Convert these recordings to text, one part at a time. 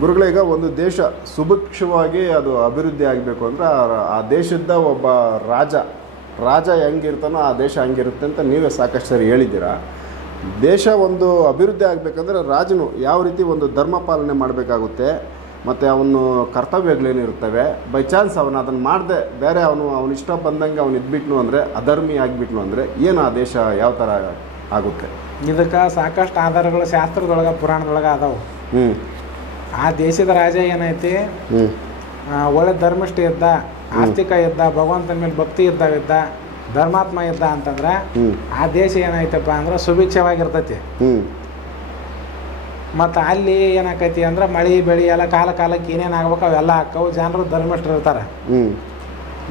ಗುರುಗಳೀಗ ಒಂದು ದೇಶ ಸುಭಿಕ್ಷವಾಗಿ ಅದು ಅಭಿವೃದ್ಧಿ ಆಗಬೇಕು ಅಂದರೆ ಆ ದೇಶದ ಒಬ್ಬ ರಾಜ ಹೆಂಗಿರ್ತಾನೋ ಆ ದೇಶ ಹಂಗಿರುತ್ತೆ ಅಂತ ನೀವೇ ಸಾಕಷ್ಟು ಸರಿ ಹೇಳಿದ್ದೀರಾ. ದೇಶ ಒಂದು ಅಭಿವೃದ್ಧಿ ಆಗಬೇಕಂದ್ರೆ ರಾಜನು ಯಾವ ರೀತಿ ಒಂದು ಧರ್ಮ ಪಾಲನೆ ಮಾಡಬೇಕಾಗುತ್ತೆ, ಮತ್ತು ಅವನು ಕರ್ತವ್ಯಗಳೇನಿರ್ತವೆ. ಬೈ ಚಾನ್ಸ್ ಅವನು ಅದನ್ನು ಮಾಡದೆ ಬೇರೆ ಅವನು ಇಷ್ಟ ಬಂದಂಗೆ ಅವನು ಇದ್ಬಿಟ್ನು ಅಂದರೆ, ಅಧರ್ಮಿ ಆಗಿಬಿಟ್ನು ಅಂದರೆ ಏನು ಆ ದೇಶ ಯಾವ ಥರ ಆಗುತ್ತೆ? ಇದಕ್ಕೆ ಸಾಕಷ್ಟು ಆಧಾರಗಳು ಶಾಸ್ತ್ರದೊಳಗೆ ಪುರಾಣದೊಳಗೆ ಅದಾವು. ಆ ದೇಶದ ರಾಜ ಏನೈತಿ, ಒಳ್ಳೆ ಧರ್ಮಿಷ್ಠ ಇದ್ದ, ಆಸ್ತಿಕ ಇದ್ದ, ಭಗವಂತನ ಮೇಲೆ ಭಕ್ತಿ ಇದ್ದ, ಧರ್ಮಾತ್ಮ ಇದ್ದ ಅಂತಂದ್ರೆ ಆ ದೇಶ ಏನೈತಪ್ಪ ಅಂದ್ರೆ ಸುಭಿಕ್ಷವಾಗಿರ್ತೈತಿ. ಮತ್ತು ಅಲ್ಲಿ ಏನಾಕೈತಿ ಅಂದ್ರೆ ಮಳೆ ಬೆಳೆ ಎಲ್ಲ ಕಾಲಕ್ಕೆ ಏನೇನು ಆಗ್ಬೇಕು ಅವೆಲ್ಲ ಹಾಕವು. ಜನರು ಧರ್ಮಿಷ್ಠರು ಇರ್ತಾರೆ.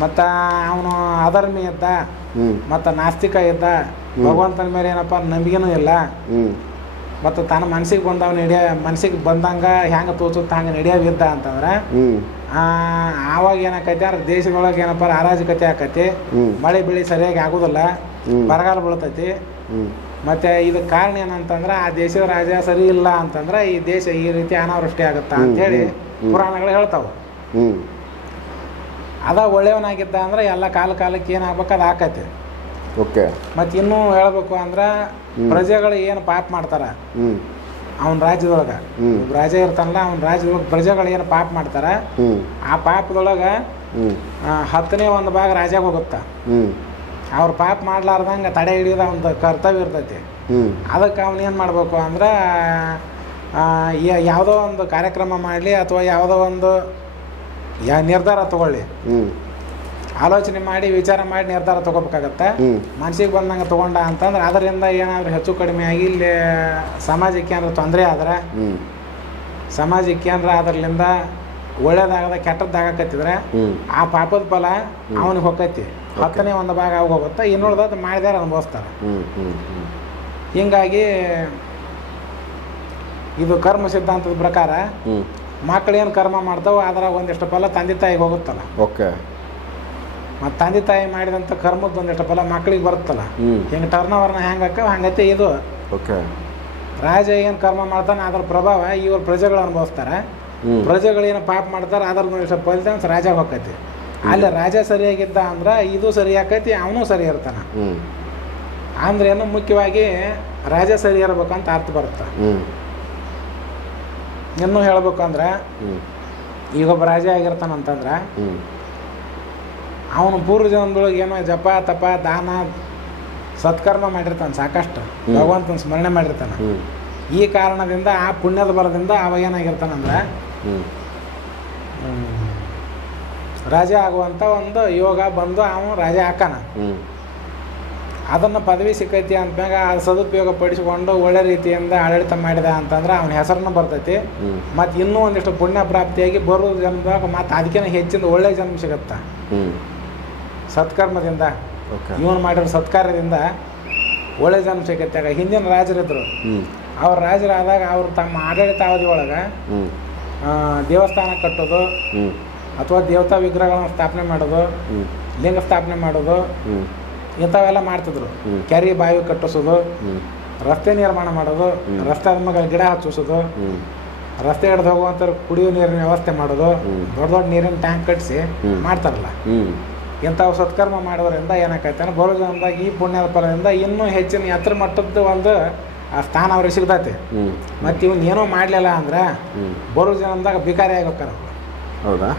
ಮತ್ತು ಅವನು ಅಧರ್ಮಿ ಇದ್ದ, ಮತ್ತು ನಾಸ್ತಿಕ ಇದ್ದ, ಭಗವಂತನ ಮೇಲೆ ಏನಪ್ಪ ನಂಬಿಕೆನೂ ಇಲ್ಲ, ಮತ್ತು ತನ್ನ ಮನಸ್ಸಿಗೆ ಮನಸ್ಸಿಗೆ ಬಂದಂಗೆ ಹೆಂಗೆ ತೋಚುತ್ತೆ ಹಂಗೆ ನಡೆಯೋವಿದ್ದ ಅಂತಂದ್ರೆ ಆವಾಗ ಏನಾಕೈತಿ ಅಂದ್ರೆ ದೇಶದೊಳಗೆ ಏನಪ್ಪ ಅರಾಜಕತೆ ಆಕೈತಿ. ಮಳೆ ಬೆಳೆ ಸರಿಯಾಗಿ ಆಗೋದಿಲ್ಲ, ಬರಗಾಲ ಬೀಳ್ತೈತಿ. ಮತ್ತು ಇದಕ್ಕೆ ಕಾರಣ ಏನಂತಂದ್ರೆ ಆ ದೇಶದ ರಾಜ ಸರಿ ಇಲ್ಲ ಅಂತಂದ್ರೆ ಈ ದೇಶ ಈ ರೀತಿ ಅನಾವೃಷ್ಟಿ ಆಗುತ್ತಾ ಅಂಥೇಳಿ ಪುರಾಣಗಳು ಹೇಳ್ತಾವೆ. ಅದ ಒಳ್ಳೆಯವನಾಗಿದ್ದ ಅಂದ್ರೆ ಎಲ್ಲ ಕಾಲಕ್ಕೆ ಏನಾಗ್ಬೇಕು ಅದು ಆಕೈತಿ. ಓಕೆ. ಮತ್ತು ಇನ್ನೂ ಹೇಳ್ಬೇಕು ಅಂದ್ರೆ ಪ್ರಜೆಗಳು ಏನು ಪಾಪ ಮಾಡ್ತಾರ ಅವನ ರಾಜ್ಯದೊಳಗೆ, ರಾಜ ಇರ್ತಾನಲ್ಲ ಅವನ ರಾಜ್ಯದೊಳಗೆ ಪ್ರಜೆಗಳು ಏನು ಪಾಪ ಮಾಡ್ತಾರ ಆ ಪಾಪದೊಳಗೆ 10ನೇ ಒಂದು ಭಾಗ ರಾಜಾಗ ಹೋಗುತ್ತಾ. ಅವ್ರು ಪಾಪ ಮಾಡ್ಲಾರ್ದಂಗೆ ತಡೆ ಹಿಡಿಯೋದು ಅವನ ಕರ್ತವ್ಯ ಇರ್ತೈತಿ. ಅದಕ್ಕೆ ಅವನು ಏನು ಮಾಡಬೇಕು ಅಂದ್ರೆ ಯಾವುದೋ ಒಂದು ಕಾರ್ಯಕ್ರಮ ಮಾಡಲಿ ಅಥವಾ ಯಾವುದೋ ಒಂದು ನಿರ್ಧಾರ ತಗೊಳ್ಳಿ, ಆಲೋಚನೆ ಮಾಡಿ ವಿಚಾರ ಮಾಡಿ ನಿರ್ಧಾರ ತಗೋಬೇಕಾಗತ್ತೆ. ಮನಸ್ಸಿಗೆ ಬಂದಂಗೆ ತಗೊಂಡ ಅಂತಂದ್ರೆ ಅದರಿಂದ ಏನಾದರೂ ಹೆಚ್ಚು ಕಡಿಮೆ ಆಗಿ ಇಲ್ಲಿ ಸಮಾಜಕ್ಕೆ ಏನಾದ್ರು ತೊಂದರೆ ಆದ್ರೆ, ಸಮಾಜಕ್ಕೆ ಏನಾರ ಅದರಿಂದ ಒಳ್ಳೇದಾಗದ ಕೆಟ್ಟದ್ದಾಗಕತ್ತಿದ್ರೆ ಆ ಪಾಪದ ಫಲ ಅವನಿಗೆ ಹೋಗೈತಿ. 10ನೇ ಒಂದು ಭಾಗ ಹೋಗುತ್ತೆ, ಇನ್ನುಳಿದದ್ದು ಮಾಡಿದಾರ ಅನುಭವಿಸ್ತಾರೆ. ಹಿಂಗಾಗಿ ಇದು ಕರ್ಮ ಸಿದ್ಧಾಂತದ ಪ್ರಕಾರ ಮಕ್ಕಳೇನು ಕರ್ಮ ಮಾಡ್ತಾವೆ ಅದ್ರಾಗ ಒಂದಿಷ್ಟು ಫಲ ತಂದೆ ತಾಯಿಗೆ ಹೋಗುತ್ತಲ್ಲ. ಓಕೆ. ಮತ್ತು ತಂದೆ ತಾಯಿ ಮಾಡಿದಂಥ ಕರ್ಮದ ಒಂದಿಷ್ಟು ಫಲ ಮಕ್ಕಳಿಗೆ ಬರುತ್ತಲ್ಲ. ಹಿಂಗೆ ಟರ್ನವರ್ನ ಹೆಂಗೆ ಹಂಗೈತೆ ಇದು. ಓಕೆ. ರಾಜ ಏನು ಕರ್ಮ ಮಾಡ್ತಾನೆ ಅದ್ರ ಪ್ರಭಾವ ಇವ್ರ ಪ್ರಜೆಗಳು ಅನುಭವಿಸ್ತಾರೆ. ಪ್ರಜೆಗಳೇನು ಪಾಪ ಮಾಡ್ತಾರೆ ಅದ್ರ ಒಂದಿಷ್ಟು ಫಲಿತಾಂಶ ರಾಜ ಹೋಗೈತಿ. ಅಲ್ಲಿ ರಾಜ ಸರಿಯಾಗಿದ್ದ ಅಂದ್ರೆ ಇದು ಸರಿ ಆಕೈತಿ, ಅವನು ಸರಿ ಇರ್ತಾನೆ. ಅಂದ್ರೆ ಏನು ಮುಖ್ಯವಾಗಿ ರಾಜ ಸರಿ ಇರ್ಬೇಕಂತ ಅರ್ಥ ಬರುತ್ತೆ. ಇನ್ನೂ ಹೇಳ್ಬೇಕಂದ್ರೆ ಈಗೊಬ್ಬ ರಾಜ ಆಗಿರ್ತಾನಂತಂದ್ರೆ ಅವನು ಪೂರ್ವ ಜನ್ಮದೊಳಗೆ ಏನೋ ಜಪ ತಪ ದಾನ ಸತ್ಕರ್ಮ ಮಾಡಿರ್ತಾನೆ, ಸಾಕಷ್ಟು ಭಗವಂತನ ಸ್ಮರಣೆ ಮಾಡಿರ್ತಾನೆ. ಈ ಕಾರಣದಿಂದ ಆ ಪುಣ್ಯದ ಬಲದಿಂದ ಅವ ಏನಾಗಿರ್ತಾನಂದ್ರೆ ರಾಜ ಆಗುವಂಥ ಒಂದು ಯೋಗ ಬಂದು ಅವನು ರಾಜ ಹಾಕಾನ. ಅದನ್ನು ಪದವಿ ಸಿಕ್ಕೈತಿ ಅಂದ್ಮ್ಯಾಗ ಅದು ಸದುಪಯೋಗ ಪಡಿಸಿಕೊಂಡು ಒಳ್ಳೆ ರೀತಿಯಿಂದ ಆಡಳಿತ ಮಾಡಿದ ಅಂತಂದ್ರೆ ಅವನ ಹೆಸರನ್ನು ಬರ್ತೈತಿ. ಮತ್ತು ಇನ್ನೂ ಒಂದಿಷ್ಟು ಪುಣ್ಯ ಪ್ರಾಪ್ತಿಯಾಗಿ ಬರೋ ಜನ್ಮದಾಗ ಮತ್ತು ಅದಕ್ಕಿಂತ ಹೆಚ್ಚಿನ ಒಳ್ಳೆ ಜನ್ಮ ಸಿಗತ್ತ ಸತ್ಕರ್ಮದಿಂದ. ಇವನು ಮಾಡಿರೋ ಸತ್ಕಾರ್ಯದಿಂದ ಒಳ್ಳೆ ಜನ್ಮ ಸಿಗತ್ತೆ. ಹಿಂದಿನ ರಾಜರಿದ್ರು, ಅವ್ರ ರಾಜರಾದಾಗ ಅವರು ತಮ್ಮ ಆಡಳಿತಾವಧಿ ಒಳಗೆ ದೇವಸ್ಥಾನ ಕಟ್ಟೋದು ಅಥವಾ ದೇವತಾ ವಿಗ್ರಹಗಳನ್ನು ಸ್ಥಾಪನೆ ಮಾಡೋದು, ಲಿಂಗ ಸ್ಥಾಪನೆ ಮಾಡೋದು ಇಂಥವೆಲ್ಲ ಮಾಡ್ತಿದ್ರು. ಕೆರೆ ಬಾವಿ ಕಟ್ಟಿಸೋದು, ರಸ್ತೆ ನಿರ್ಮಾಣ ಮಾಡೋದು, ರಸ್ತೆ ಮಗ ಗಿಡ ಹಚ್ಚಿಸೋದು, ರಸ್ತೆ ಹಿಡ್ದು ಹೋಗುವಂಥ ಕುಡಿಯೋ ನೀರಿನ ವ್ಯವಸ್ಥೆ ಮಾಡೋದು, ದೊಡ್ಡ ದೊಡ್ಡ ನೀರಿನ ಟ್ಯಾಂಕ್ ಕಟ್ಟಿಸಿ ಮಾಡ್ತಾರಲ್ಲ. ಇಂಥವು ಸತ್ಕರ್ಮ ಮಾಡೋದ್ರಿಂದ ಏನಾಕೈತೆ ಬರೋ ಜನದಾಗ ಈ ಪುಣ್ಯದ ಫಲದಿಂದ ಇನ್ನೂ ಹೆಚ್ಚಿನ ಎತ್ತರ ಮಟ್ಟದ ಒಂದು ಸ್ಥಾನ ಅವ್ರಿಗೆ ಸಿಗ್ತೈತೆ. ಮತ್ತು ಇವನ್ ಏನೋ ಮಾಡಲಿಲ್ಲ ಅಂದ್ರೆ ಬರೋ ಜನದಾಗ ಭಿಕಾರಿ ಆಗ್ಬೇಕಾರ. ಹೌದಾ?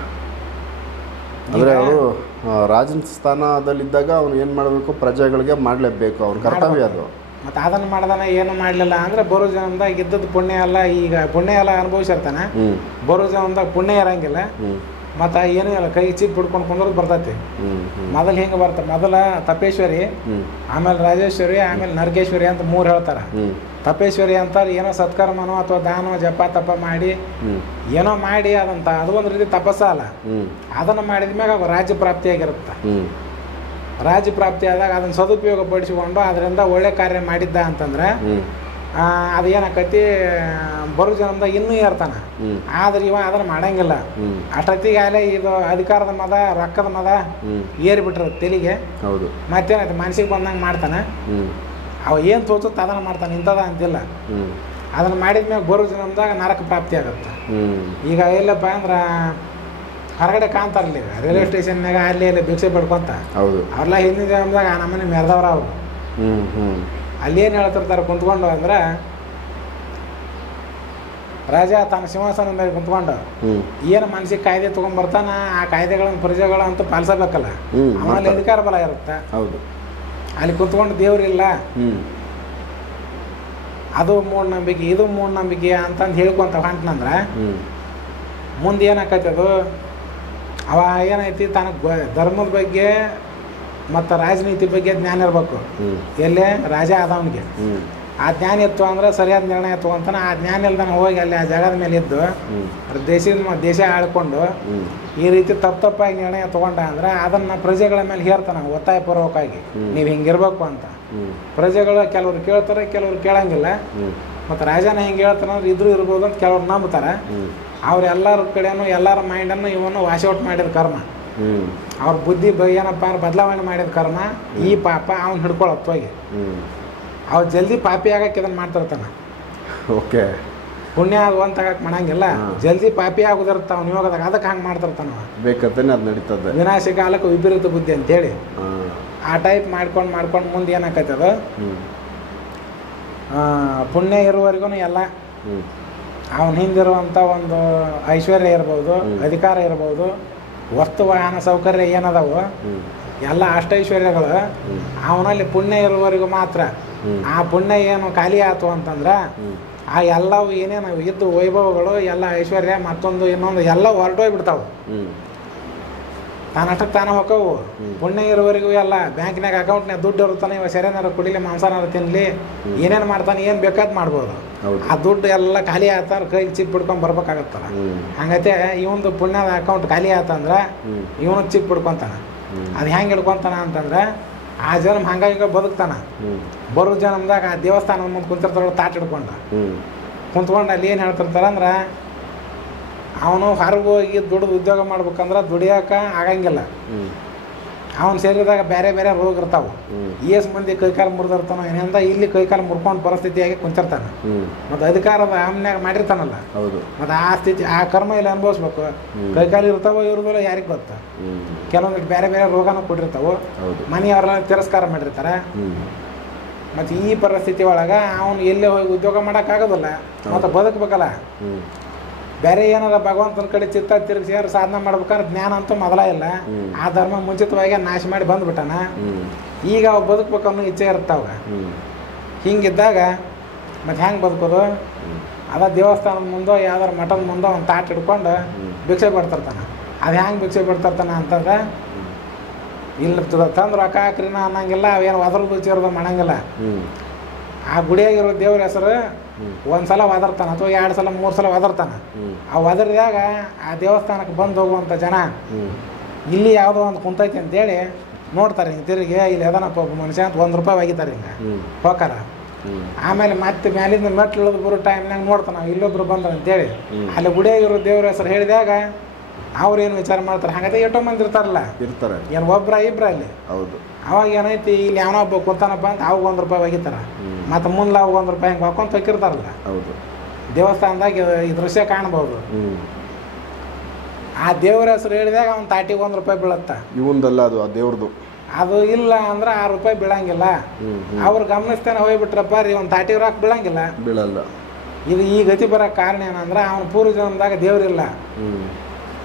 ಅಂದರೆ ಅವರು ರಾಜನ ಸ್ಥಾನದಲ್ಲಿದ್ದಾಗ ಅವನು ಏನು ಮಾಡಬೇಕು, ಪ್ರಜೆಗಳಿಗೆ ಮಾಡಲೇಬೇಕು, ಅವ್ರ ಕರ್ತವ್ಯ ಅದು. ಮತ್ತು ಅದನ್ನು ಮಾಡ್ದಾನ ಏನು ಮಾಡಲಿಲ್ಲ ಅಂದರೆ ಬರೋ ಜನದಾಗ ಇದ್ದದ್ದು ಪುಣ್ಯ ಎಲ್ಲ, ಈಗ ಪುಣ್ಯ ಎಲ್ಲ ಅನುಭವಿಸಿರ್ತಾನೆ. ಬರೋ ಜನದಾಗ ಪುಣ್ಯ ಇರಂಗಿಲ್ಲ. ಮತ್ತು ಏನೂ ಇಲ್ಲ, ಕೈ ಚಿಪ್ ಹಿಡ್ಕೊಂಡು ಕುಂದ್ರದು ಬರ್ತೈತಿ. ಮೊದಲು ಹಿಂಗೆ ಬರ್ತದೆ, ಮೊದಲ ತಪೇಶ್ವರಿ, ಆಮೇಲೆ ರಾಜೇಶ್ವರಿ, ಆಮೇಲೆ ನರಕೇಶ್ವರಿ ಅಂತ 3 ಹೇಳ್ತಾರೆ. ತಪೇಶ್ವರಿ ಅಂತಾರೆ ಏನೋ ಸತ್ಕರ್ಮನೋ ಅಥವಾ ದಾನೋ ಜಪ ತಪ ಮಾಡಿ ಏನೋ ಮಾಡಿ ಅದಂತ ಅದು ಒಂದು ರೀತಿ ತಪಸ್ಸ ಅಲ್ಲ. ಅದನ್ನು ಮಾಡಿದ ಮ್ಯಾಗ ರಾಜ್ಯ ಪ್ರಾಪ್ತಿಯಾಗಿರುತ್ತೆ. ರಾಜ್ಯ ಪ್ರಾಪ್ತಿ ಆದಾಗ ಅದನ್ನು ಸದುಪಯೋಗ ಪಡಿಸಿಕೊಂಡು ಅದರಿಂದ ಒಳ್ಳೆ ಕಾರ್ಯ ಮಾಡಿದ್ದ ಅಂತಂದ್ರೆ ಅದು ಏನಾಕೈತಿ ಬರೋ ಜನ್ಮದಾಗ ಇನ್ನೂ ಇರ್ತಾನೆ. ಆದ್ರೆ ಇವ ಅದನ್ನು ಮಾಡಂಗಿಲ್ಲ. ಅಷ್ಟೊತ್ತಿಗೆ ಅಲ್ಲೇ ಇದು ಅಧಿಕಾರದ ಮದ ರೊಕ್ಕದ ಮದ ಏರಿಬಿಟ್ರ ತೆಲಿಗೆ. ಮತ್ತೇನಾಯ್ತು ಮನ್ಸಿಗೆ ಬಂದಂಗೆ ಮಾಡ್ತಾನೆ. ಅವ ಏನು ತೋಚುತ್ತೆ ಅದನ್ನು ಮಾಡ್ತಾನೆ, ಇಂಥದ ಅಂತಿಲ್ಲ. ಅದನ್ನು ಮಾಡಿದ ಮ್ಯಾಗ ಬರೋ ಜನ್ಮದಾಗ ನರಕ ಪ್ರಾಪ್ತಿ ಆಗುತ್ತೆ. ಈಗ ಎಲ್ಲಪ್ಪ ಅಂದ್ರೆ ಹೊರಗಡೆ ಕಾಣ್ತಾರಲ್ಲಿ ರೈಲ್ವೆ ಸ್ಟೇಷನ್ನಾಗ ಅಲ್ಲಿ ಅಲ್ಲಿ ಭಿಕ್ಷೆ ಪಡ್ಕೊಂತ ಹೌದು ಅವ್ರೆಲ್ಲ ಹಿಂದಿನ ಜನ್ಮದಾಗ ಆ ನಮ್ಮನೆ ಮೆರೆದವ್ರ ಅವರು. ಅಲ್ಲಿ ಏನು ಹೇಳ್ತಿರ್ತಾರೆ ಕುಂತ್ಕೊಂಡು ಅಂದ್ರೆ, ರಾಜ ತನ್ನ ಸಿಂಹಾಸನದ ಮೇಲೆ ಕುಂತ್ಕೊಂಡು ಏನು ಮನಸ್ಸಿಗೆ ಕಾಯ್ದೆ ತೊಗೊಂಡ್ಬರ್ತಾನ ಆ ಕಾಯ್ದೆಗಳನ್ನು ಪ್ರಜೆಗಳಂತೂ ಪಾಲಿಸಬೇಕಲ್ಲ, ಆಮೇಲೆ ಅಧಿಕಾರ ಬಲ ಇರುತ್ತೆ. ಹೌದು ಅಲ್ಲಿ ಕುಂತ್ಕೊಂಡು ದೇವ್ರಿಲ್ಲ, ಅದು ಮೂಢನಂಬಿಕೆ ಇದು ಮೂಢನಂಬಿಕೆ ಅಂತಂದು ಹೇಳ್ಕೊಂತ ಹೊಂಟ್ನಂದ್ರೆ ಮುಂದೆ ಏನಾಕೈತಿ ಅದು, ಅವ ಏನೈತಿ ತನಗೆ ಧರ್ಮದ ಬಗ್ಗೆ ಮತ್ತು ರಾಜನೀತಿ ಬಗ್ಗೆ ಜ್ಞಾನ ಇರಬೇಕು. ಎಲ್ಲೇ ರಾಜ ಆದವನಿಗೆ ಆ ಜ್ಞಾನ ಇತ್ತು ಅಂದ್ರೆ ಸರಿಯಾದ ನಿರ್ಣಯ ತೊಗೊಂತಾನೆ. ಆ ಜ್ಞಾನ ಇಲ್ದಾನೆ ಹೋಗಿ ಅಲ್ಲಿ ಆ ಜಾಗದ ಮೇಲೆ ಇದ್ದು ದೇಶ ಆಳ್ಕೊಂಡು ಈ ರೀತಿ ತಪ್ಪಾಗಿ ನಿರ್ಣಯ ತೊಗೊಂಡ ಅಂದ್ರೆ ಅದನ್ನು ಪ್ರಜೆಗಳ ಮೇಲೆ ಹೇರ್ತಾನೆ ಒತ್ತಾಯಪೂರ್ವಕವಾಗಿ, ನೀವು ಹಿಂಗಿರ್ಬೇಕು ಅಂತ. ಪ್ರಜೆಗಳು ಕೆಲವ್ರು ಕೇಳ್ತಾರೆ, ಕೆಲವ್ರು ಕೇಳಂಗಿಲ್ಲ. ಮತ್ತು ರಾಜನ ಹೆಂಗೆ ಹೇಳ್ತಾನೆ ಅಂದ್ರೆ ಇದ್ರೂ ಇರ್ಬೋದು ಅಂತ ಕೆಲವ್ರು ನಂಬ್ತಾರೆ. ಅವ್ರೆಲ್ಲರ ಕಡೆನೂ ಎಲ್ಲರ ಮೈಂಡನ್ನು ಇವನು ವಾಶ್ ಔಟ್ ಮಾಡಿದ ಕರ್ಮ, ಅವ್ರ ಬುದ್ಧಿ ಏನಪ್ಪ ಅಂದ್ರೆ ಬದಲಾವಣೆ ಮಾಡಿದ ಕರ್ಮ. ಈ ಪಾಪ ಅವ್ನು ಹಿಡ್ಕೊಳತ್ತು ಹೋಗಿ ಅವ್ರು ಜಲ್ದಿ ಪಾಪಿ ಆಗಕ್ಕೆ ಇದನ್ನು ಮಾಡ್ತಿರ್ತಾನೆ. ಓಕೆ, ಪುಣ್ಯ ಒಂದು ತಗಕ್ಕೆ ಮಾಡಂಗಿಲ್ಲ, ಜಲ್ದಿ ಪಾಪಿ ಆಗೋದಿರ್ತ ಅವ್ನು ಇವಾಗದಾಗ, ಅದಕ್ಕೆ ಹಂಗೆ ಮಾಡ್ತಿರ್ತಾನ. ಬೇಕಂತಾನೆ ಅದು ನಡೀತದೆ, ವಿನಾಶ ಕಾಲಕ್ಕೆ ವಿಪರೀತ ಬುದ್ಧಿ ಅಂತೇಳಿ ಆ ಟೈಪ್ ಮಾಡ್ಕೊಂಡು ಮುಂದೆ ಏನಾಕೈತದ, ಪುಣ್ಯ ಇರುವವರೆಗೂ ಎಲ್ಲ ಅವನ ಹಿಂದಿರುವಂಥ ಒಂದು ಐಶ್ವರ್ಯ ಇರ್ಬೋದು, ಅಧಿಕಾರ ಇರ್ಬೋದು, ವಸ್ತು ವಾಹನ ಸೌಕರ್ಯ ಏನದಾವು ಎಲ್ಲ ಅಷ್ಟೈಶ್ವರ್ಯಗಳು ಅವನಲ್ಲಿ ಪುಣ್ಯ ಇರುವವರೆಗೂ ಮಾತ್ರ. ಆ ಪುಣ್ಯ ಏನು ಖಾಲಿ ಆಯ್ತು ಅಂತಂದ್ರೆ ಆ ಎಲ್ಲವು ಏನೇನು ಇದ್ದು ವೈಭವಗಳು ಎಲ್ಲ ಐಶ್ವರ್ಯ ಮತ್ತೊಂದು ಇನ್ನೊಂದು ಎಲ್ಲ ಹೊರಟೋಗ್ಬಿಡ್ತಾವೆ, ತಾನಷ್ಟಕ್ಕೆ ತಾನೇ ಹೋಗವು. ಪುಣ್ಯ ಇರೋವರೆಗೂ ಎಲ್ಲ ಬ್ಯಾಂಕ್ನಾಗ ಅಕೌಂಟ್ನಾಗ ದುಡ್ಡು ಇರುತ್ತಾನೆ, ಇವಾಗ ಸೆರೆನಾರು ಕುಡಿಲಿ, ಮಾಂಸನಾರು ತಿನ್ನಲಿ, ಏನೇನು ಮಾಡ್ತಾನೆ, ಏನು ಬೇಕಾದ್ ಮಾಡ್ಬೋದು. ಆ ದುಡ್ಡು ಎಲ್ಲ ಖಾಲಿ ಆಯ್ತಾರ ಕೈಗೆ ಚಿಪ್ ಬಿಡ್ಕೊಂಡು ಬರ್ಬೇಕಾಗತ್ತಲ್ಲ. ಹಂಗೈತೆ ಇವಂದು ಪುಣ್ಯದ ಅಕೌಂಟ್ ಖಾಲಿ ಆಯ್ತಂದ್ರೆ ಇವನು ಚಿಪ್ ಬಿಡ್ಕೊತಾನೆ. ಅದು ಹೆಂಗೆ ಹಿಡ್ಕೊತಾನ ಅಂತಂದ್ರೆ ಆ ಜನ್ಮ ಹಂಗ ಬದುಕ್ತಾನ. ಬರೋ ಜನ್ಮದಾಗ ಆ ದೇವಸ್ಥಾನದ ಮುಂದೆ ಕುಂತಿರ್ತಾರ ತಾಟ್ ಹಿಡ್ಕೊಂಡು ಕುಂತ್ಕೊಂಡು ಅಲ್ಲಿ ಏನು ಹೇಳ್ತಿರ್ತಾರಂದ್ರೆ, ಅವನು ಹೊರಗೆ ಹೋಗಿ ದುಡ್ದು ಉದ್ಯೋಗ ಮಾಡ್ಬೇಕಂದ್ರೆ ದುಡಿಯೋಕೆ ಆಗಂಗಿಲ್ಲ. ಅವನ ಶರೀರದಾಗ ಬೇರೆ ಬೇರೆ ರೋಗ ಇರ್ತಾವೆ. ಮಂದಿ ಕೈಕಾಲು ಮುರಿದಿರ್ತಾನೋ ಏನಿಂದ ಇಲ್ಲಿ ಕೈಕಾಲು ಮುರ್ಕೊಂಡು ಪರಿಸ್ಥಿತಿಯಾಗಿ ಕುಂತಿರ್ತಾನೆ. ಮತ್ತು ಅಧಿಕಾರದ ಆಮ್ನ್ಯಾಗ ಮಾಡಿರ್ತಾನಲ್ಲ, ಮತ್ತು ಆ ಸ್ಥಿತಿ ಆ ಕರ್ಮ ಇಲ್ಲಿ ಅನುಭವಿಸ್ಬೇಕು. ಕೈಕಾಲು ಇರ್ತಾವೋ ಇರೋದಿಲ್ಲ ಯಾರಿಗೆ ಗೊತ್ತ. ಕೆಲವೊಂದಿಟ್ಟು ಬೇರೆ ಬೇರೆ ರೋಗನೂ ಕೊಟ್ಟಿರ್ತಾವೆ, ಮನೆಯವರೆಲ್ಲ ತಿರಸ್ಕಾರ ಮಾಡಿರ್ತಾರೆ. ಮತ್ತು ಈ ಪರಿಸ್ಥಿತಿ ಒಳಗೆ ಅವನು ಎಲ್ಲೇ ಹೋಗಿ ಉದ್ಯೋಗ ಮಾಡೋಕ್ಕಾಗೋದಿಲ್ಲ, ಮತ್ತು ಬದುಕಬೇಕಲ್ಲ. ಬೇರೆ ಏನಾರ ಭಗವಂತನ ಕಡೆ ಚಿತ್ತ ತಿರುಗಿಸಿ ಸಾಧನೆ ಮಾಡ್ಬೇಕಾದ್ರೆ ಜ್ಞಾನ ಅಂತೂ ಮೊದಲ ಇಲ್ಲ. ಆ ಧರ್ಮ ಮುಂಚಿತವಾಗಿ ನಾಶ ಮಾಡಿ ಬಂದ್ಬಿಟ್ಟಾನ. ಈಗ ಅವ ಬದುಕ್ಬೇಕನ್ನೋ ಇಚ್ಛೆ ಇರ್ತಾವ. ಹಿಂಗಿದ್ದಾಗ ಮತ್ತು ಹೆಂಗೆ ಬದುಕೋದು? ಅದ ದೇವಸ್ಥಾನದ ಮುಂದೋ ಯಾವ್ದಾರು ಮಠದ ಮುಂದೋ ಒಂದು ತಾಟ್ ಹಿಡ್ಕೊಂಡು ಭಿಕ್ಷೆ ಬಿಡ್ತಿರ್ತಾನೆ. ಅದು ಹೆಂಗೆ ಭಿಕ್ಷೆ ಬಿಡ್ತಿರ್ತಾನೆ ಅಂತಂದ್ರೆ, ಇಲ್ಲಿ ತಂದ್ರೆ ರೊಕ್ಕ ಹಾಕ್ರಿನ ಅನ್ನಂಗಿಲ್ಲ, ಅವೇನು ಒದರ್ದು ಚೇರ್ದು ಮಾಡಂಗಿಲ್ಲ. ಆ ಗುಡಿಯಾಗಿರೋ ದೇವ್ರ ಹೆಸರು ಒಂದ್ಸಲ ಒದರ್ತಾನೆ ಅಥವಾ 2 ಸಲ 3 ಸಲ ಒದರ್ತಾನೆ. ಆ ಒದರಿದಾಗ ಆ ದೇವಸ್ಥಾನಕ್ಕೆ ಬಂದು ಹೋಗುವಂಥ ಜನ ಇಲ್ಲಿ ಯಾವುದೋ ಒಂದು ಕುಂತೈತಿ ಅಂತೇಳಿ ನೋಡ್ತಾರೆ. ಹಿಂಗೆ ತಿರುಗಿ ಇಲ್ಲಿ ಅದನಪ್ಪ ಒಬ್ಬ ಮನುಷ್ಯ ಅಂತ ₹1 ಒಗಿತಾರೆ ಹಿಂಗೆ ಹೋಕಾರ. ಆಮೇಲೆ ಮತ್ತೆ ಮ್ಯಾಲಿಂದ ಮೆಟ್ಲು ಇಳಿದು ಬರೋ ಟೈಮ್ನಾಗ ನೋಡ್ತಾನೆ ಇಲ್ಲೊಬ್ರು ಬಂದ್ರು ಅಂತೇಳಿ. ಅಲ್ಲಿ ಗುಡಿಯಾಗಿರೋ ದೇವ್ರ ಹೆಸರು ಹೇಳಿದಾಗ ಅವ್ರೇನು ವಿಚಾರ ಮಾಡ್ತಾರೆ, ಹಾಗಾದ್ರೆ ಎಷ್ಟೋ ಮಂದಿ ಇರ್ತಾರಲ್ಲ, ಏನು ಒಬ್ರ ಇಬ್ರ ಅಲ್ಲಿ. ಅವಾಗ ಏನೈತಿ, ಇಲ್ಲಿ ಯಾವನೋ ಒಬ್ಬ ಕುಂತಾನಪ್ಪ ಅಂತ ಅವಾಗ ₹1 ಒಗಿತಾರ. ಮತ್ತು ಮುಂದೆ ಅವಾಗ ₹1 ಹಿಂಗೆ ಹಾಕೊಂಡು ತೊಕ್ಕಿರ್ತಾರಲ್ಲ. ದೇವಸ್ಥಾನದಾಗ ಈ ದೃಶ್ಯ ಕಾಣ್ಬೋದು. ಆ ದೇವ್ರ ಹೆಸರು ಹೇಳಿದಾಗ ಅವ್ನು ತಾಟಿಗೆ ₹1 ಬೀಳತ್ತ. ಇವಂದಲ್ಲ ಅದು, ಆ ದೇವ್ರದ್ದು. ಅದು ಇಲ್ಲ ಅಂದ್ರೆ ₹6 ಬೀಳಂಗಿಲ್ಲ. ಅವ್ರು ಗಮನಿಸ್ತಾನೆ ಹೋಗ್ಬಿಟ್ರಪ್ಪ ರೀ, ಒಂದು ತಾಟಿಗೆ ರೊಕ್ಕ ಬೀಳಂಗಿಲ್ಲ. ಇದು ಈ ಗತಿ ಬರೋಕ್ಕೆ ಕಾರಣ ಏನಂದ್ರೆ ಅವನ ಪೂರ್ವ ಜನ್ಮದಾಗ ದೇವ್ರಿಲ್ಲ,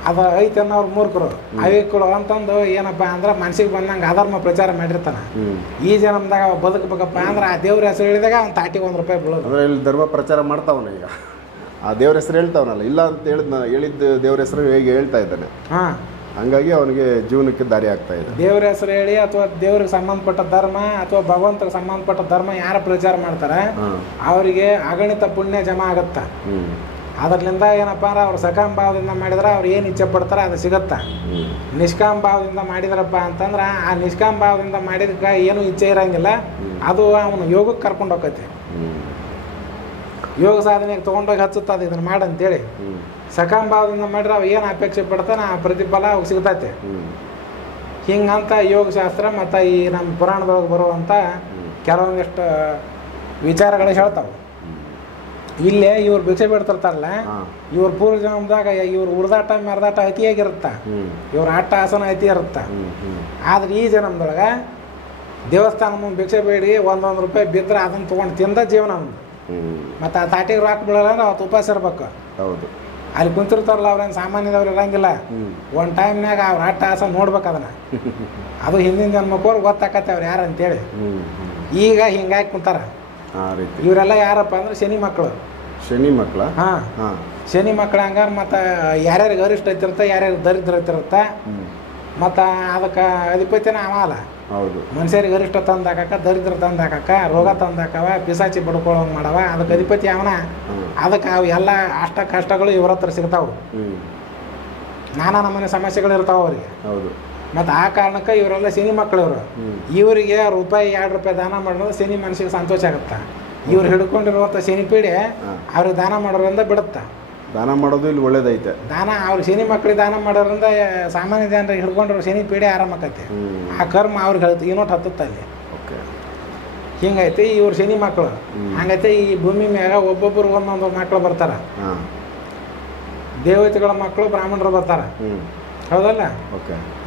ಅದು ಐತೆ ಅನ್ನೋರು ಮೂರ್ಖರು ಅವಿಕಳು ಅಂತಂದು ಏನಪ್ಪ ಅಂದ್ರೆ ಮನ್ಸಿಗೆ ಬಂದಂಗೆ ಅಧರ್ಮ ಪ್ರಚಾರ ಮಾಡಿರ್ತಾನೆ. ಈ ಜನ್ಮದಾಗ ಅವ ಬದುಕಬೇಕಪ್ಪ ಅಂದ್ರೆ ಆ ದೇವ್ರ ಹೆಸರು ಹೇಳಿದಾಗ ಅವ್ನು ತಾಟಿಗೆ ₹1 ಬೀಳೋದು. ಅಂದ್ರೆ ಇಲ್ಲಿ ಧರ್ಮ ಪ್ರಚಾರ ಮಾಡ್ತಾವನ. ಈಗ ಆ ದೇವ್ರ ಹೆಸರು ಹೇಳ್ತಾವನಲ್ಲ, ಇಲ್ಲ ಅಂತ ಹೇಳಿದ ದೇವ್ರ ಹೆಸರು ಹೇಗೆ ಹೇಳ್ತಾ ಇದ್ದಾನೆ. ಹಂಗಾಗಿ ಅವನಿಗೆ ಜೀವನಕ್ಕೆ ದಾರಿ ಆಗ್ತಾ ಇದೆ. ದೇವ್ರ ಹೆಸರು ಹೇಳಿ ಅಥವಾ ದೇವ್ರಿಗೆ ಸಂಬಂಧಪಟ್ಟ ಧರ್ಮ ಅಥವಾ ಭಗವಂತಗೆ ಸಂಬಂಧಪಟ್ಟ ಧರ್ಮ ಯಾರ ಪ್ರಚಾರ ಮಾಡ್ತಾರೆ ಅವರಿಗೆ ಅಗಣಿತ ಪುಣ್ಯ ಜಮಾ ಆಗತ್ತ. ಅದರಿಂದ ಏನಪ್ಪ ಅಂದ್ರೆ ಅವ್ರು ಸಕಾಂ ಭಾವದಿಂದ ಮಾಡಿದ್ರೆ ಅವ್ರು ಏನು ಇಚ್ಛೆ ಪಡ್ತಾರೆ ಅದು ಸಿಗತ್ತ. ನಿಷ್ಕಾಂ ಭಾವದಿಂದ ಮಾಡಿದ್ರಪ್ಪ ಅಂತಂದ್ರೆ ಆ ನಿಷ್ಕಾಂ ಭಾವದಿಂದ ಮಾಡಿದಕ್ಕೆ ಏನು ಇಚ್ಛೆ ಇರಂಗಿಲ್ಲ, ಅದು ಅವನು ಯೋಗಕ್ಕೆ ಕರ್ಕೊಂಡು ಹೋಗತ್ತೆ. ಯೋಗ ಸಾಧನೆಗೆ ತೊಗೊಂಡೋಗಿ ಹಚ್ಚುತ್ತದೆ ಇದನ್ನು ಮಾಡಂತೇಳಿ. ಸಕಾಂ ಭಾವದಿಂದ ಮಾಡಿದ್ರೆ ಅವು ಏನು ಅಪೇಕ್ಷೆ ಪಡ್ತಾನೆ ಆ ಪ್ರತಿಫಲ ಅವು ಸಿಗ್ತೈತೆ. ಹಿಂಗಂತ ಯೋಗಶಾಸ್ತ್ರ ಮತ್ತು ಈ ನಮ್ಮ ಪುರಾಣದೊಳಗೆ ಬರುವಂಥ ಕೆಲವೊಂದಿಷ್ಟು ವಿಚಾರಗಳು ಹೇಳ್ತಾವೆ. ಇಲ್ಲೇ ಇವ್ರು ಭಿಕ್ಷೆ ಬಿಡ್ತಿರ್ತಾರಲ್ಲ, ಹಾಂ ಇವ್ರ ಪೂರ್ವ ಜನ್ಮದಾಗ ಇವ್ರ ಉರ್ದಾಟ ಮೆರ್ದಾಟ ಅತಿಯಾಗಿರುತ್ತ, ಇವ್ರ ಆಟ ಆಸನ ಅತಿ ಇರುತ್ತ. ಆದ್ರೆ ಈ ಜನ್ಮದೊಳಗೆ ದೇವಸ್ಥಾನ ಮುಂದೆ ಭಿಕ್ಷೆ ಬೇಡಿ ಒಂದೊಂದು ರೂಪಾಯಿ ಬಿದ್ದರೆ ಅದನ್ನು ತೊಗೊಂಡು ತಿಂದ ಜೀವನ ನಮ್ದು. ಮತ್ತು ಆ ತಾಟಿಗೆ ರಾಕ್ ಬೀಳಲ್ಲ ಅಂದ್ರೆ ಅವತ್ತು ಉಪವಾಸ ಇರ್ಬೇಕು. ಹೌದು. ಅಲ್ಲಿ ಕುಂತಿರ್ತಾರಲ್ಲ ಅವ್ರೇನು ಸಾಮಾನ್ಯದವ್ರು ಇರಂಗಿಲ್ಲ. ಒಂದು ಟೈಮ್ನಾಗ ಅವ್ರ ಆಟ ಆಸನ ನೋಡ್ಬೇಕು ಅದನ್ನು. ಅದು ಹಿಂದಿನ ಜನ್ಮಕ್ಕೋರು ಗೊತ್ತಾಕತ್ತೆ ಅವ್ರು ಯಾರು ಅಂತೇಳಿ. ಈಗ ಹಿಂಗಾಗಿ ಕುಂತಾರ. ಇವರೆಲ್ಲ ಯಾರಪ್ಪ ಅಂದ್ರೆ ಶನಿ ಮಕ್ಕಳು. ಶನಿ ಮಕ್ಕಳ? ಹಾಂ, ಶನಿ ಮಕ್ಕಳು. ಹಂಗಾರೆ ಮತ್ತು ಯಾರ್ಯಾರಿಗೆ ಗರಿಷ್ಠ ಐತಿರುತ್ತೆ, ಯಾರ್ಯಾರಿಗೆ ದರಿದ್ರ ಐತಿರುತ್ತೆ. ಮತ್ತು ಅದಕ್ಕೆ ಅಧಿಪತಿನ ಅಲ್ಲ. ಹೌದು. ಮನುಷ್ಯರಿಗೆ ಗರಿಷ್ಠ ತಂದು ಹಾಕಕ್ಕ, ದರಿದ್ರ ತಂದು ಹಾಕಕ್ಕ, ರೋಗ ತಂದು ಹಾಕವ, ಪಿಸಾಚಿ ಬಡ್ಕೊಳ್ಳೋಂಗೆ ಮಾಡವ. ಅದಕ್ಕೆ ಅಧಿಪತಿ ಅವನ. ಅದಕ್ಕೆ ಅವು ಎಲ್ಲ ಅಷ್ಟ ಕಷ್ಟಗಳು ಇವ್ರ ಹತ್ರ ಸಿಗ್ತಾವೆ. ನಾನಾ ನಮೂನೆ ಸಮಸ್ಯೆಗಳು ಇರ್ತಾವೆ ಅವ್ರಿಗೆ. ಹೌದು. ಮತ್ತು ಆ ಕಾರಣಕ್ಕೆ ಇವರೆಲ್ಲ ಶನಿ ಮಕ್ಕಳು. ಇವರು ಇವರಿಗೆ ರೂಪಾಯಿ 2 ರೂಪಾಯಿ ದಾನ ಮಾಡೋದು ಶನಿ ಮನಸ್ಸಿಗೆ ಸಂತೋಷ ಆಗುತ್ತೆ. ಇವ್ರು ಹಿಡ್ಕೊಂಡಿರುವಂಥ ಶನಿ ಪೀಡೆ ಅವ್ರಿಗೆ ದಾನ ಮಾಡೋದ್ರಿಂದ ಬಿಡುತ್ತೆ. ದಾನ ಮಾಡೋದು ಇಲ್ಲಿ ಒಳ್ಳೇದೈತೆ. ದಾನ ಅವ್ರಿಗೆ ಶನಿ ಮಕ್ಕಳಿಗೆ ದಾನ ಮಾಡೋದ್ರಿಂದ ಸಾಮಾನ್ಯ ಜನರಿಗೆ ಹಿಡ್ಕೊಂಡ್ರು ಶನಿ ಪೀಡೆ ಆರಾಮಕ್ಕೈತಿ. ಆ ಕರ್ಮ ಅವ್ರಿಗೆ ಹೇಳ್ತು ಏನೋಟ್ ಹತ್ತುತ್ತೆ ಅಲ್ಲಿ. ಹಿಂಗೈತಿ ಇವ್ರು ಶನಿ ಮಕ್ಕಳು. ಹಂಗೈತೆ ಈ ಭೂಮಿ ಮ್ಯಾಗ ಒಬ್ಬೊಬ್ಬರು ಒಂದೊಂದು ಮಕ್ಕಳು ಬರ್ತಾರೆ. ದೇವತೆಗಳ ಮಕ್ಕಳು ಬ್ರಾಹ್ಮಣರು ಬರ್ತಾರೆ. ಹೌದಲ್ಲ?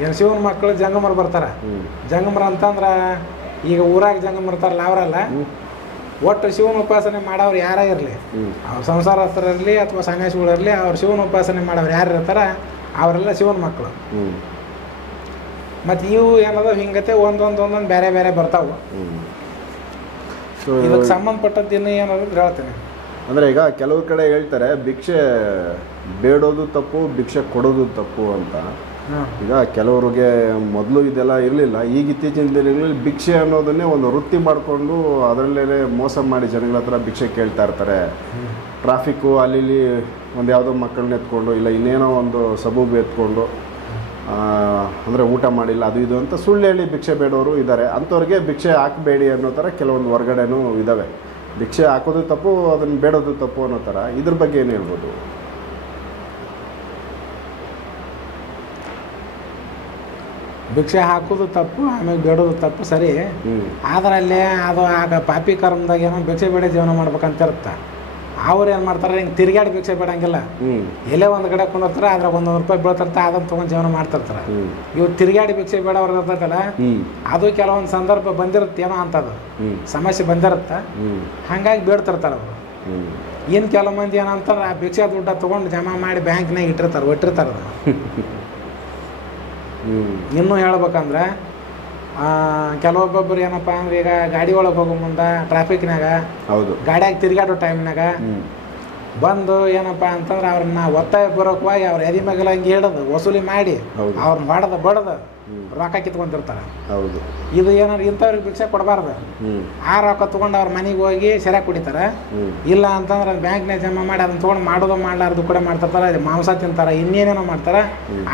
ಏನು ಶಿವನ ಮಕ್ಕಳು ಜಂಗಮರು ಬರ್ತಾರೆ. ಜಂಗಮರು ಅಂತಂದ್ರೆ ಈಗ ಊರಾಗ ಜಂಗಮ ಇರ್ತಾರಲ್ಲ ಅವರಲ್ಲ. ಒಟ್ಟು ಶಿವನ ಉಪಾಸನೆ ಮಾಡೋರು ಯಾರೇ ಇರಲಿ, ಅವ್ರ ಸಂಸಾರಸ್ಥರಿರಲಿ ಅಥವಾ ಸನ್ಯಾಸಿಗಳಿರಲಿ, ಅವ್ರು ಶಿವನ ಉಪಾಸನೆ ಮಾಡೋರು ಯಾರು ಇರ್ತಾರ ಅವರೆಲ್ಲ ಶಿವನ ಮಕ್ಕಳು. ಮತ್ತು ಇವು ಏನದ ಹಿಂಗತೆ ಒಂದೊಂದು ಬೇರೆ ಬೇರೆ ಬರ್ತಾವೆ. ಇದಕ್ಕೆ ಸಂಬಂಧಪಟ್ಟದ್ದು ಇನ್ನೂ ಏನಾದ್ರು ಹೇಳ್ತೇನೆ. ಅಂದರೆ ಈಗ ಕೆಲವು ಕಡೆ ಹೇಳ್ತಾರೆ ಭಿಕ್ಷೆ ಬೇಡೋದು ತಪ್ಪು, ಭಿಕ್ಷೆ ಕೊಡೋದು ತಪ್ಪು ಅಂತ. ಈಗ ಕೆಲವ್ರಿಗೆ ಮೊದಲು ಇದೆಲ್ಲ ಇರಲಿಲ್ಲ. ಈಗ ಇತ್ತೀಚಿನ ದಿನಗಳಲ್ಲಿ ಭಿಕ್ಷೆ ಅನ್ನೋದನ್ನೇ ಒಂದು ವೃತ್ತಿ ಮಾಡಿಕೊಂಡು ಅದರಲ್ಲೇ ಮೋಸ ಮಾಡಿ ಜನಗಳ ಹತ್ರ ಭಿಕ್ಷೆ ಕೇಳ್ತಾ ಇರ್ತಾರೆ. ಟ್ರಾಫಿಕ್ಕು ಅಲ್ಲಿ ಒಂದು ಯಾವುದೋ ಮಕ್ಕಳನ್ನ ಎತ್ಕೊಂಡು ಇಲ್ಲ ಇನ್ನೇನೋ ಒಂದು ಸಬೂಬು ಎತ್ಕೊಂಡು ಅಂದರೆ ಊಟ ಮಾಡಿಲ್ಲ ಅದು ಇದು ಅಂತ ಸುಳ್ಳು ಹೇಳಿ ಭಿಕ್ಷೆ ಬೇಡೋರು ಇದ್ದಾರೆ. ಅಂಥವ್ರಿಗೆ ಭಿಕ್ಷೆ ಹಾಕಬೇಡಿ ಅನ್ನೋ ಥರ ಕೆಲವೊಂದು ಹೊರಗಡೆನೂ ಇದ್ದಾವೆ. ಭಿಕ್ಷೆ ಹಾಕೋದು ತಪ್ಪು, ಅದನ್ನು ಬೇಡೋದು ತಪ್ಪು ಅನ್ನೋ ಥರ. ಇದ್ರ ಬಗ್ಗೆ ಏನು ಹೇಳ್ಬೋದು? ಭಿಕ್ಷೆ ಹಾಕೋದು ತಪ್ಪು, ಆಮೇಲೆ ಬೇಡೋದು ತಪ್ಪು ಸರಿ. ಅದರಲ್ಲಿ ಅದು ಆಗ ಪಾಪಿ ಕರ್ಮದಾಗ ಏನೋ ಭಿಕ್ಷೆ ಬೇಡ ಜೀವನ ಮಾಡ್ಬೇಕಂತ ಇರುತ್ತೆ. ಅವ್ರು ಏನು ಮಾಡ್ತಾರೆ, ಹಿಂಗೆ ತಿರುಗಾಡಿ ಭಿಕ್ಷೆ ಬೇಡಂಗಿಲ್ಲ. ಎಲ್ಲೇ ಒಂದು ಕಡೆ ಕೊಂಡಿರ್ತಾರೆ, ಅದ್ರಾಗ 1 ರೂಪಾಯಿ ಬೀಳ್ತಿರ್ತಾರೆ, ಅದನ್ನು ತೊಗೊಂಡು ಜೀವನ ಮಾಡ್ತಿರ್ತಾರೆ. ಇವ್ರು ತಿರುಗಾಡಿ ಭಿಕ್ಷೆ ಬೇಡವ್ರು ಇರ್ತೈತಲ್ಲ, ಅದು ಕೆಲವೊಂದು ಸಂದರ್ಭ ಬಂದಿರುತ್ತೆ, ಏನೋ ಅಂಥದ್ದು ಸಮಸ್ಯೆ ಬಂದಿರುತ್ತೆ. ಹಾಗಾಗಿ ಬೇಡ್ತಿರ್ತಾರೆ ಅವರು. ಇನ್ನು ಕೆಲವು ಮಂದಿ ಏನಂತಾರೆ, ಆ ಭಿಕ್ಷೆ ದುಡ್ಡ ತೊಗೊಂಡು ಜಮಾ ಮಾಡಿ ಬ್ಯಾಂಕ್ನಾಗ ಒಟ್ಟಿರ್ತಾರೆ. ಇನ್ನೂ ಹೇಳ್ಬೇಕಂದ್ರೆ ಕೆಲವೊಬ್ಬೊಬ್ಬರು ಏನಪ್ಪ ಅಂದ್ರೆ ಈಗ ಗಾಡಿ ಒಳಗೆ ಹೋಗೋ ಮುಂದೆ ಟ್ರಾಫಿಕ್ನಾಗ ಗಾಡಿಯಾಗ ತಿರುಗಾಡೋ ಟೈಮ್ನಾಗ ಬಂದು ಏನಪ್ಪ ಅಂತಂದ್ರೆ ಅವ್ರನ್ನ ಒತ್ತಾಯ ಬರೋಕ್ವಾಗಿ ಅವ್ರ ಎದಿ ಮಗಲ ಹಂಗೆ ಹಿಡೋದು ವಸೂಲಿ ಮಾಡಿ ಅವ್ರನ್ನ ಹೊಡೆದು ಬಡ್ದು ರೊಕ್ಕ ಕಿತ್ಕೊಂತಿರ್ತಾರೆ. ಇದು ಏನಾದ್ರು ಇಂಥವ್ರಿಗೆ ಭಿಕ್ಷೆ ಕೊಡಬಾರ್ದು. ಆ ರೊಕ್ಕ ತೊಗೊಂಡು ಅವ್ರ ಮನೆಗೆ ಹೋಗಿ ಸೆರೆ ಕುಡಿತಾರೆ. ಇಲ್ಲ ಅಂತಂದ್ರೆ ಬ್ಯಾಂಕ್ನಾಗ ಜಮಾ ಮಾಡಿ ಅದನ್ನ ತೊಗೊಂಡು ಮಾಡೋದು ಮಾಡಲಾರ್ದು ಕೂಡ ಮಾಡ್ತಿರ್ತಾರೆ, ಮಾಂಸ ತಿಂತಾರೆ, ಇನ್ನೇನೇನೋ ಮಾಡ್ತಾರೆ.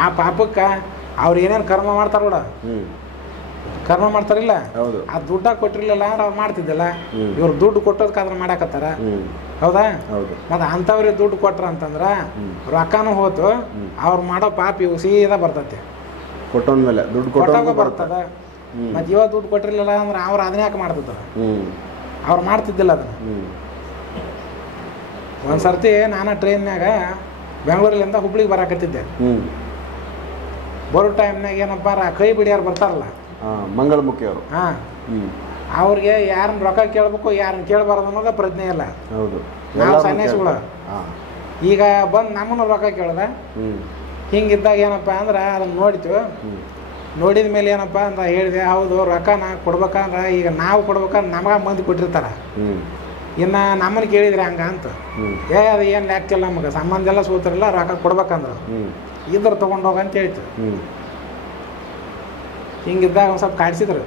ಆ ಪಾಪಕ್ಕೆ ಅವ್ರು ಏನೇನು ಕರ್ಮ ಮಾಡ್ತಾರ ನೋಡ, ಕರ್ಮ ಮಾಡ್ತಾರಿಲ್ಲ, ಆ ದುಡ್ಡ ಕೊಟ್ಟಿರ್ಲಿಲ್ಲ ಅಂದ್ರೆ ಅವ್ರು ಮಾಡ್ತಿದ್ದಿಲ್ಲ. ಇವ್ರು ದುಡ್ಡು ಕೊಟ್ಟೋದಕ್ಕಾದ್ರೆ ಮಾಡಾಕತ್ತಾರ. ಹೌದಾ? ಮತ್ತೆ ಅಂಥವ್ರಿಗೆ ದುಡ್ಡು ಕೊಟ್ರ ಅಂತಂದ್ರ ರೊಕ್ಕನೂ ಹೋತು, ಅವ್ರು ಮಾಡೋ ಪಾಪ ಇವು ಸೀದಾ ಬರ್ತೈತಿ, ಕೊಟ್ಟೋದ್ಮೇಲೆ ದುಡ್ಡು ಕೊಟ್ಟಾಗ ಬರ್ತದ. ಮತ್ತೆ ಇವಾಗ ದುಡ್ಡು ಕೊಟ್ಟಿರ್ಲಿಲ್ಲ ಅಂದ್ರೆ ಅವ್ರು ಅದನ್ನ ಯಾಕೆ ಮಾಡ್ತಿದ್ರು? ಅವ್ರು ಮಾಡ್ತಿದ್ದಿಲ್ಲ ಅದನ್ನ. ಒಂದ್ಸರ್ತಿ ನಾನು ಟ್ರೈನ್ಯಾಗ ಬೆಂಗಳೂರಿನಿಂದ ಹುಬ್ಳಿಗೆ ಬರಾಕತ್ತಿದ್ದೆ. ಬರೋ ಟೈಮ್ನಾಗ ಏನಪ್ಪ ಕೈ ಬಿಡಿಯಾರು ಬರ್ತಾರಲ್ಲ, ಮಂಗಳಮುಖಿಯವರು, ಅವ್ರಿಗೆ ಯಾರನ್ನ ರೊಕ್ಕ ಕೇಳ್ಬೇಕು ಯಾರನ್ನ ಕೇಳಬಾರ್ದು ಅನ್ನೋದ ಪ್ರಜ್ಞೆ ಇಲ್ಲ. ನಾವು ಸನ್ಯಾಸಿಗಳು ಈಗ ಬಂದು ನಮ್ಮನ್ನು ರೊಕ್ಕ ಕೇಳ್ದ. ಹಿಂಗಿದ್ದಾಗ ಏನಪ್ಪ ಅಂದ್ರೆ ಅದನ್ನ ನೋಡಿತು. ನೋಡಿದ ಮೇಲೆ ಏನಪ್ಪ ಅಂತ ಹೇಳಿದೆ, ಹೌದು ರೊಕ್ಕನ ಕೊಡ್ಬೇಕಂದ್ರೆ ಈಗ ನಾವು ಕೊಡ್ಬೇಕಂದ್ರೆ ನಮಗ ಮಂದಿ ಕೊಟ್ಟಿರ್ತಾರೆ. ಇನ್ನು ನಮ್ಮನ್ನು ಕೇಳಿದ್ರೆ ಹಂಗ ಅಂತ ಅದು ಏನು ಲ್ಯಾಕ್ತಿಲ್ಲ, ನಮಗೆ ಸಂಬಂಧ ಎಲ್ಲ ಸೂತ್ರಲ್ಲ, ರೊಕ್ಕ ಕೊಡ್ಬೇಕಂದ್ರೆ ಇದ್ರ ತೊಗೊಂಡೋಗ ಅಂತ ಹೇಳ್ತು. ಹಿಂಗಿದ್ದಾಗ ಒಂದು ಸ್ವಲ್ಪ ಕಾಡಿಸಿದ್ರು.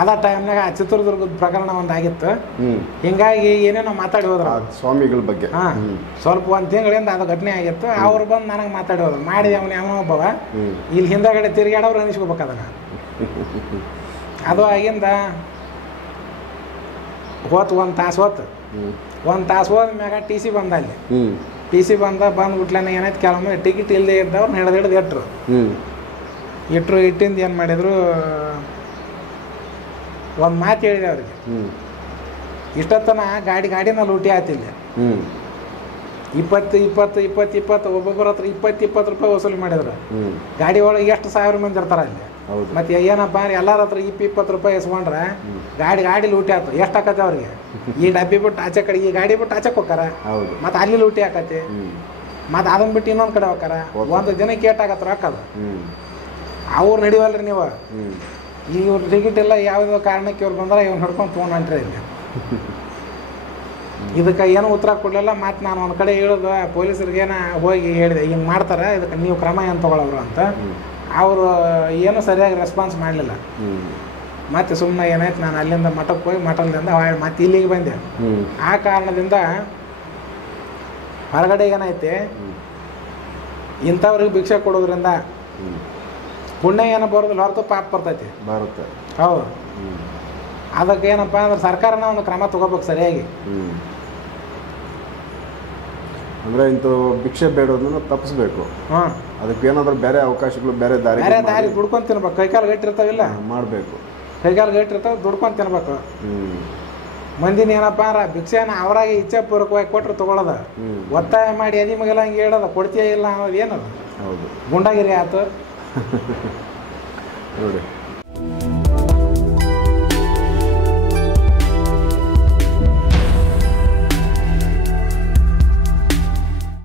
ಅದ ಟೈಮ್ನಾಗ ಆ ಚಿತ್ರದುರ್ಗದ ಪ್ರಕರಣ ಒಂದಾಗಿತ್ತು. ಹಿಂಗಾಗಿ ಏನೇನೋ ಮಾತಾಡಿ ಹೋದ್ರು ಸ್ವಾಮಿಗಳ ಬಗ್ಗೆ. ಸ್ವಲ್ಪ 1 ತಿಂಗಳಿಂದ ಅದು ಘಟನೆ ಆಗಿತ್ತು. ಅವ್ರು ಬಂದು ನನಗೆ ಮಾತಾಡಿ ಹೋದ್ರು. ಮಾಡಿದೆ ಅವನು ಯಾವ ಒಬ್ಬವ ಇಲ್ಲಿ ಹಿಂದಗಡೆ ತಿರುಗಾಡೋರು ಅನಿಸ್ಕೋಬೇಕು ಅದನ್ನ. ಅದು ಆಗಿಂದ ಹೋತು 1 ತಾಸು ಹೋತು. 1 ತಾಸು ಹೋದ ಮ್ಯಾಗ TC ಬಂದ. ಅಲ್ಲಿ TC ಬಂದ್ಬಿಟ್ಲೇನ ಏನಾಯ್ತು, ಕೆಲವೊಮ್ಮೆ ಟಿಕೆಟ್ ಇಲ್ಲದೆ ಇದ್ದವ್ರು ಹಿಡಿದು ಇಟ್ಟಿಂದ ಏನು ಮಾಡಿದ್ರು, ಒಂದು ಮಾತು ಹೇಳಿದೆ ಅವ್ರಿಗೆ, ಇಷ್ಟೊತ್ತನ ಗಾಡಿನ ಲೂಟಿ ಆತಿಲ್ಲ, ಹ್ಞೂ 20 ಒಬ್ಬೊಬ್ಬರ ಹತ್ರ 20 ರೂಪಾಯಿ ವಸೂಲಿ ಮಾಡಿದ್ರು. ಹ್ಞೂ ಗಾಡಿ ಒಳಗೆ ಎಷ್ಟು 1000 ಮಂದಿ ಇರ್ತಾರೆ ಅಲ್ಲಿ. ಹೌದು. ಮತ್ತೆ ಏನಪ್ಪ ಎಲ್ಲರ ಹತ್ರ 20 ರೂಪಾಯಿ ಇಸ್ಕೊಂಡ್ರೆ ಗಾಡಿ ಲೂಟಿ ಆಯ್ತು. ಎಷ್ಟು ಆಕತ್ತೆ ಅವ್ರಿಗೆ? ಈ ಡಬ್ಬಿ ಬಿಟ್ಟು ಆಚೆ ಕಡೆ, ಈ ಗಾಡಿ ಬಿಟ್ಟು ಆಚೆಗೆ ಹೋಗಾರ, ಹೌದು. ಮತ್ತೆ ಅಲ್ಲಿ ಲೂಟಿ ಆಕತಿ, ಮತ್ತೆ ಅದನ್ನ ಬಿಟ್ಟು ಇನ್ನೊಂದು ಕಡೆ ಹೋಗಾರ. ಒಂದು ದಿನಕ್ಕೆ ಏಟಾಗತ್ತೆ ರೊಕ್ಕ ಅದು. ಅವ್ರು ನಡಿವಲ್ರಿ ನೀವು. ಇವ್ರ ಟಿಕೆಟ್ ಎಲ್ಲ ಯಾವುದೋ ಕಾರಣಕ್ಕೆ ಇವ್ರು ಬಂದ್ರೆ ಇವ್ನು ಹಿಡ್ಕೊಂಡು ತೊಗೊಂಡು ಹೊಂಟ್ರಿ ಇಲ್ಲಿ. ಇದಕ್ಕೆ ಏನೂ ಉತ್ತರ ಕೊಡಲಿಲ್ಲ. ಮತ್ತು ನಾನು ಒಂದು ಕಡೆ ಹೇಳೋದು ಪೊಲೀಸರಿಗೇನ ಹೋಗಿ ಹೇಳಿದೆ, ಹಿಂಗೆ ಮಾಡ್ತಾರೆ, ಇದಕ್ಕೆ ನೀವು ಕ್ರಮ ಏನು ತೊಗೊಳವ್ರು ಅಂತ. ಅವರು ಏನೂ ಸರಿಯಾಗಿ ರೆಸ್ಪಾನ್ಸ್ ಮಾಡಲಿಲ್ಲ. ಮತ್ತು ಸುಮ್ಮನೆ ಏನಾಯ್ತು, ನಾನು ಅಲ್ಲಿಂದ ಮಠಕ್ಕೆ ಹೋಗಿ ಮಠದಿಂದ ಮತ್ತೆ ಇಲ್ಲಿಗೆ ಬಂದೆ. ಆ ಕಾರಣದಿಂದ ಹೊರಗಡೆ ಏನೈತಿ, ಇಂಥವ್ರಿಗೆ ಭಿಕ್ಷೆ ಕೊಡೋದ್ರಿಂದ ಪುಣ್ಯ ಏನೋ ಬರೋದಿಲ್ಲ, ಹೊರತು ಪಾಪ ಬರ್ತೈತಿ. ಬರುತ್ತೆ. ಹೌದು. ಅದಕ್ಕೆ ಏನಪ್ಪ ಅಂದ್ರೆ ಸರ್ಕಾರನ ಒಂದು ಕ್ರಮ ತಗೋಬೇಕು ಸರಿಯಾಗಿ. ಅಂದರೆ ಇಂಥ ಭಿಕ್ಷೆ ಬೇಡೋದನ್ನ ತಪ್ಪಿಸ್ಬೇಕು. ಹಾಂ, ಅದಕ್ಕೆ ಏನಾದರೂ ಬೇರೆ ಅವಕಾಶಗಳು, ಬೇರೆ ದಾರಿ ದುಡ್ಕೊಂಡು ತಿನ್ಬೇಕು. ಕೈಕಾಲು ಗಟ್ಟಿರ್ತಾವಿಲ್ಲ, ಮಾಡಬೇಕು. ಕೈಕಾಲು ಗಟ್ಟಿರ್ತಾವೆ, ದುಡ್ಕೊಂಡು ತಿನ್ಬೇಕು. ಮಂದಿನ ಏನಪ್ಪ ಅಂದ್ರೆ ಭಿಕ್ಷೆನ ಅವರಾಗಿ ಇಚ್ಛೆ ಪೂರ್ವಕವಾಗಿ ಕೊಟ್ಟರು ತೊಗೊಳೋದ, ಒತ್ತಾಯ ಮಾಡಿ ಅದಿ ಮಗೆಲ್ಲ ಹಂಗೆ ಹೇಳೋದ, ಕೊಡ್ತೀಯ ಇಲ್ಲ ಅನ್ನೋದು ಏನದು? ಹೌದು, ಗುಂಡಾಗಿರಿ ಆಯ್ತು ನೋಡಿ.